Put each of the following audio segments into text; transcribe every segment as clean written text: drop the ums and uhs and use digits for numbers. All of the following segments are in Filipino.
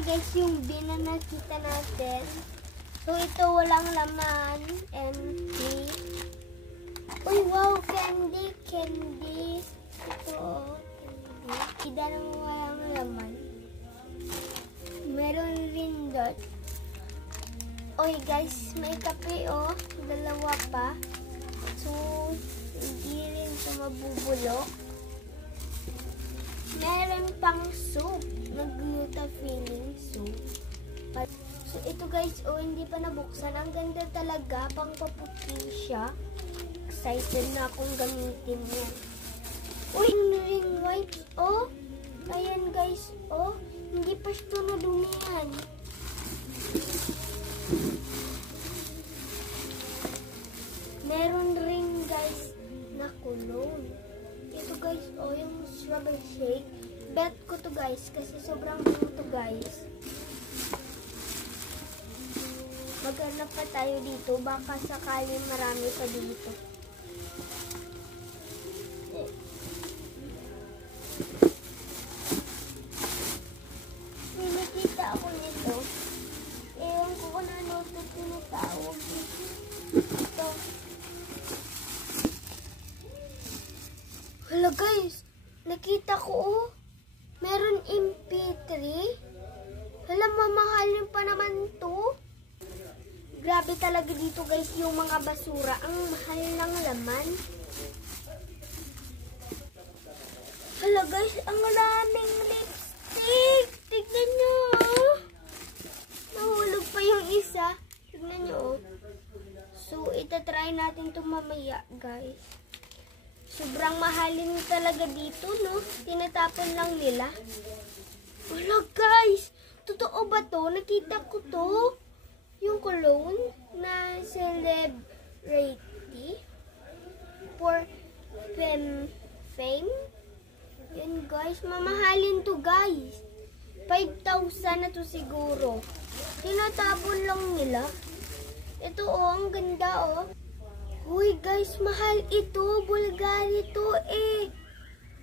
na guys yung bin na nakita natin. So, ito walang laman. Empty. Uy, wow! Candy! Candy! Ito, candy. Ida nang walang laman. Meron rin dot. Uy, guys, may kape, oh. Dalawa pa. So, hindi rin ito mabubulok. Meron pang soup. Nag-gluta feeling soup. So, ito guys, oh, hindi pa nabuksan. Ang ganda talaga. Pang paputi siya. Excited na akong gamitin yan. Uy, ring wipes, oh. Ayan guys, oh. Hindi pa ito nadumihan. Meron rin guys na cologne. Ito guys, oh, yung strawberry shake. Bet ko to guys, kasi sobrang bango to guys. Maghanap pa tayo dito, baka sakali marami pa dito. Nakita ako nito. Ewan ko kung ano ito tinatawag. Ito. Hala guys, nakita ko oh. Meron MP3. Hala, mamahalin pa naman to. Grabe talaga dito guys yung mga basura. Ang mahal ng laman. Hala guys, ang daming lipstick. Tignan nyo oh. Nahulog pa yung isa. Tignan nyo oh. So, itatry natin ito mamaya guys. Sobrang mahalin talaga dito, no? Tinatapon lang nila. Wala, guys! Totoo ba to? Nakita ko to. Yung cologne na celebrity for fame. Yan, guys. Mamahalin to, guys. 5,000 na to siguro. Tinatapon lang nila. Ito, oh. Ang ganda, oh. Uy, guys, mahal ito. Bulgari to, eh.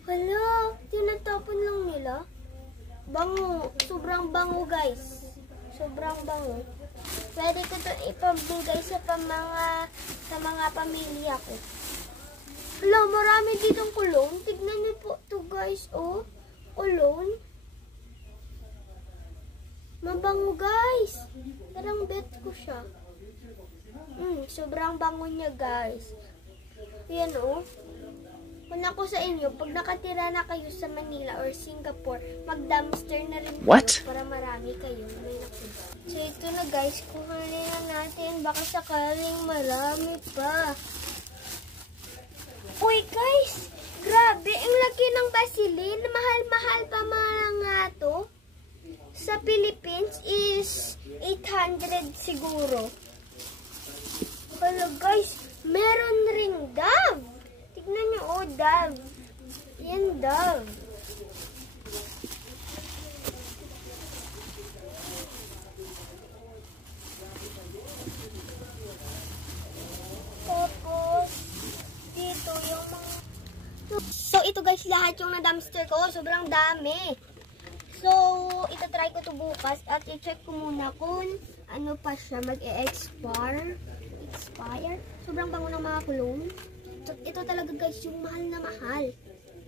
Hala, tinatapon lang nila. Bango. Sobrang bango, guys. Sobrang bango. Pwede ko ito ipambigay sa mga pamilya ko. Hala, marami ditong kulong. Tignan niyo po to, guys, oh. Kulong. Mabango, guys. Parang bet ko siya. Sobrang bango niya, guys. Yan, oh. Kung ako sa inyo, pag nakatira na kayo sa Manila or Singapore, mag-dumpster na rin kayo para marami kayo. May nakuha. So, ito na, guys. Kuhanin na natin. Baka sakaling marami pa. Uy, guys! Grabe! Ang laki ng basilin. Mahal-mahal pa mga to. Sa Philippines is 800 siguro. Hello guys, meron ring Dove. Tignan nyo, oh, Dove. Yan, Dove. Tapos, dito yung mga... So, ito guys, lahat yung na-dumpster ko. Sobrang dami. So, itatry ko to bukas at i-check ko muna kung ano pa siya mag-e-expire. Sobrang bango ng mga kulong. Ito talaga guys yung mahal na mahal.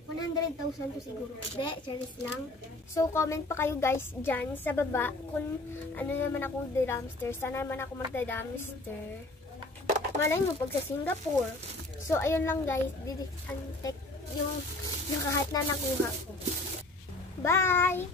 100,000 to siguro. Hindi, series lang. So, comment pa kayo guys dyan sa baba kung ano naman akong dumpster. Sana naman ako magda-dumpster. Malay mo pag sa Singapore. So, ayun lang guys. Antek yung lahat na nakuha ko. Bye!